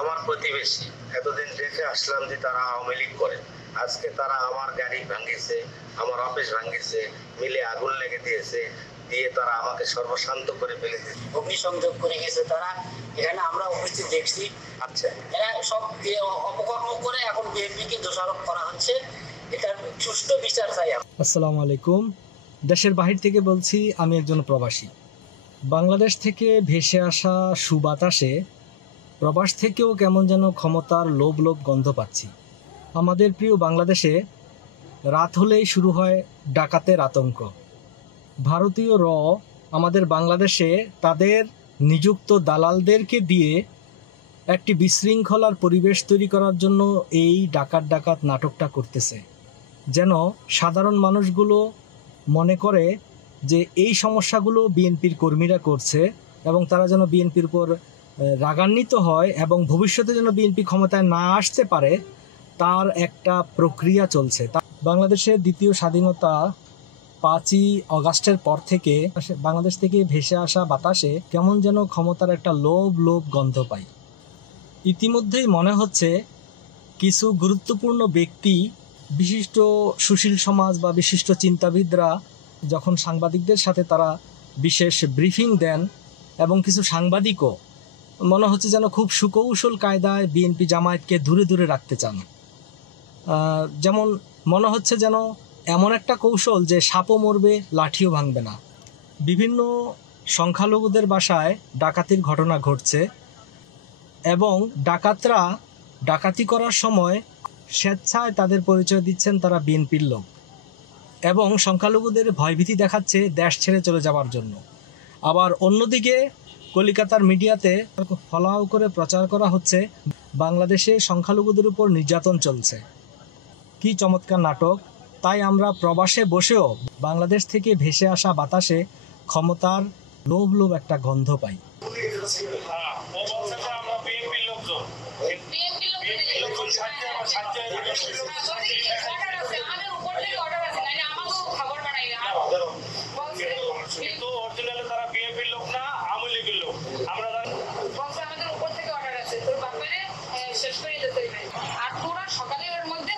আমার প্রতিবেশী, এতদিন দেখে আসলাম যে তারা আওয়ামী লীগ করে, আজকে তারা আমার গাড়ি ভাঙিয়েছে, আমার অফিস ভাঙিয়েছে, মিলে আগুন লেগে দিয়েছে, দিয়ে তারা আমাকে সর্বশান্ত করে ফেলে দিয়েছে, অগ্নিসংযোগ করে গেছে তারা। এখানে আমরা উপস্থিত দেখছি। আচ্ছা, এরা সব অপকর্ম করে এখন বিএনপিকে দোষারোপ করা হচ্ছে। এটার সুষ্ঠু বিচার চাই। আসসালামু আলাইকুম। দেশের বাহির থেকে বলছি, আমি একজন প্রবাসী। বাংলাদেশ থেকে ভেসে আসা সুবাতাসে প্রবাস থেকেও কেমন যেন ক্ষমতার লোভ গন্ধ পাচ্ছি। আমাদের প্রিয় বাংলাদেশে রাত হলেই শুরু হয় ডাকাতের আতঙ্ক। ভারতীয় র আমাদের বাংলাদেশে তাদের নিযুক্ত দালালদেরকে দিয়ে একটি বিশৃঙ্খলার পরিবেশ তৈরি করার জন্য এই ডাকাত নাটকটা করতেছে, যেন সাধারণ মানুষগুলো মনে করে যে এই সমস্যাগুলো বিএনপির কর্মীরা করছে এবং তারা যেন বিএনপির উপর রাগান্বিত হয় এবং ভবিষ্যতে যেন বিএনপি ক্ষমতায় না আসতে পারে, তার একটা প্রক্রিয়া চলছে। বাংলাদেশের দ্বিতীয় স্বাধীনতা 5ই অগাস্টের পর থেকে বাংলাদেশ থেকে ভেসে আসা বাতাসে কেমন যেন ক্ষমতার একটা লোভ গন্ধ পাই। ইতিমধ্যেই মনে হচ্ছে কিছু গুরুত্বপূর্ণ ব্যক্তি, বিশিষ্ট সুশীল সমাজ বা বিশিষ্ট চিন্তাবিদরা যখন সাংবাদিকদের সাথে তারা বিশেষ ব্রিফিং দেন, এবং কিছু সাংবাদিকও মনে হচ্ছে যেন খুব সুকৌশল কায়দায় বিএনপি জামায়াতকে দূরে রাখতে চান। যেমন মনে হচ্ছে যেন এমন একটা কৌশল যে সাপও মরবে, লাঠিও ভাঙবে না। বিভিন্ন সংখ্যালঘুদের বাসায় ডাকাতির ঘটনা ঘটছে এবং ডাকাতরা ডাকাতি করার সময় স্বেচ্ছায় তাদের পরিচয় দিচ্ছেন তারা বিএনপির লোক, এবং সংখ্যালঘুদের ভয়ভীতি দেখাচ্ছে দেশ ছেড়ে চলে যাওয়ার জন্য। আবার অন্যদিকে কলিকাতার মিডিয়াতে ফলাও করে প্রচার করা হচ্ছে বাংলাদেশে সংখ্যালঘুদের উপর নির্যাতন চলছে। কি চমৎকার নাটক! তাই আমরা প্রবাসে বসেও বাংলাদেশ থেকে ভেসে আসা বাতাসে ক্ষমতার লোভ একটা গন্ধ পাই। সকালের মধ্যে